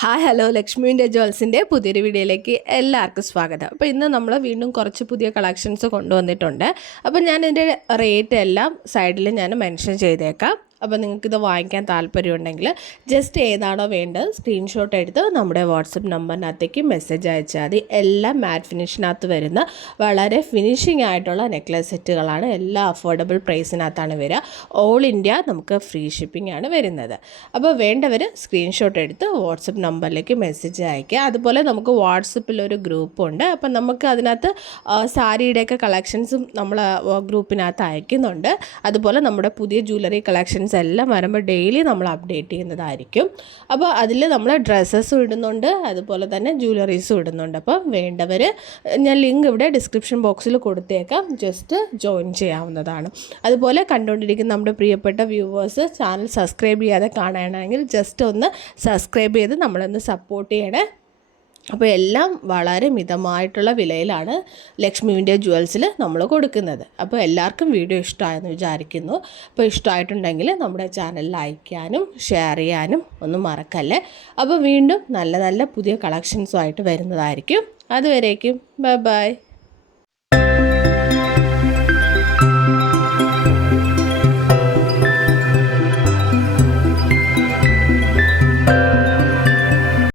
Hi hello ലക്ഷ്മിൻ്റെ ജ്വൽസിൻ്റെ പുതിയൊരു വീഡിയോയിലേക്ക് എല്ലാവർക്കും സ്വാഗതം. അപ്പോൾ ഇന്ന് നമ്മൾ വീണ്ടും കുറച്ച് പുതിയ കളക്ഷൻസ് കൊണ്ടുവന്നിട്ടുണ്ട്. അപ്പോൾ ഞാൻ ഇതിൻ്റെ റേറ്റ് എല്ലാം സൈഡിൽ ഞാൻ മെൻഷൻ ചെയ്തേക്കാം. അപ്പോൾ നിങ്ങൾക്കിത് വാങ്ങിക്കാൻ താല്പര്യമുണ്ടെങ്കിൽ ജസ്റ്റ് ഏതാണോ വേണ്ടത് സ്ക്രീൻഷോട്ട് എടുത്ത് നമ്മുടെ വാട്സപ്പ് നമ്പറിനകത്തേക്ക് മെസ്സേജ് അയച്ചാൽ മതി. എല്ലാം മാറ്റ് ഫിനിഷിനകത്ത് വരുന്ന വളരെ ഫിനിഷിംഗ് ആയിട്ടുള്ള നെക്ലസ് സെറ്റുകളാണ്. എല്ലാം അഫോർഡബിൾ പ്രൈസിനകത്താണ് വരിക. ഓൾ ഇന്ത്യ നമുക്ക് ഫ്രീ ഷിപ്പിംഗ് ആണ് വരുന്നത്. അപ്പോൾ വേണ്ടവർ സ്ക്രീൻഷോട്ട് എടുത്ത് വാട്സപ്പ് നമ്പറിലേക്ക് മെസ്സേജ് അയയ്ക്കുക. അതുപോലെ നമുക്ക് വാട്സപ്പിലൊരു ഗ്രൂപ്പുണ്ട്. അപ്പം നമുക്ക് അതിനകത്ത് സാരിയുടെയൊക്കെ കളക്ഷൻസും നമ്മൾ ഗ്രൂപ്പിനകത്ത് അയക്കുന്നുണ്ട്. അതുപോലെ നമ്മുടെ പുതിയ ജ്വല്ലറി കളക്ഷൻസ് എല്ലാം വരുമ്പോൾ ഡെയിലി നമ്മൾ അപ്ഡേറ്റ് ചെയ്യുന്നതായിരിക്കും. അപ്പോൾ അതിൽ നമ്മൾ ഡ്രസ്സസും ഇടുന്നുണ്ട്, അതുപോലെ തന്നെ ജ്വല്ലറീസും ഇടുന്നുണ്ട്. അപ്പോൾ വേണ്ടവർ ഞാൻ ലിങ്ക് ഇവിടെ ഡിസ്ക്രിപ്ഷൻ ബോക്സിൽ കൊടുത്തേക്കാം, ജസ്റ്റ് ജോയിൻ ചെയ്യാവുന്നതാണ്. അതുപോലെ കണ്ടുകൊണ്ടിരിക്കുന്ന നമ്മുടെ പ്രിയപ്പെട്ട വ്യൂവേഴ്സ് ചാനൽ സബ്സ്ക്രൈബ് ചെയ്യാതെ കാണണമെങ്കിൽ ജസ്റ്റ് ഒന്ന് സബ്സ്ക്രൈബ് ചെയ്ത് നമ്മളൊന്ന് സപ്പോർട്ട് ചെയ്യണേ. അപ്പോൾ എല്ലാം വളരെ മിതമായിട്ടുള്ള വിലയിലാണ് ലക്ഷ്മിൻ്റെ ജ്വൽസിൽ നമ്മൾ കൊടുക്കുന്നത്. അപ്പോൾ എല്ലാവർക്കും വീഡിയോ ഇഷ്ടമായെന്ന് വിചാരിക്കുന്നു. അപ്പോൾ ഇഷ്ടമായിട്ടുണ്ടെങ്കിൽ നമ്മുടെ ചാനൽ ലൈക്ക് ചെയ്യാനും ഷെയർ ചെയ്യാനും ഒന്നും മറക്കല്ലേ. അപ്പോൾ വീണ്ടും നല്ല നല്ല പുതിയ കളക്ഷൻസുമായിട്ട് വരുന്നതായിരിക്കും. അതുവരേക്കും ബൈ ബൈ.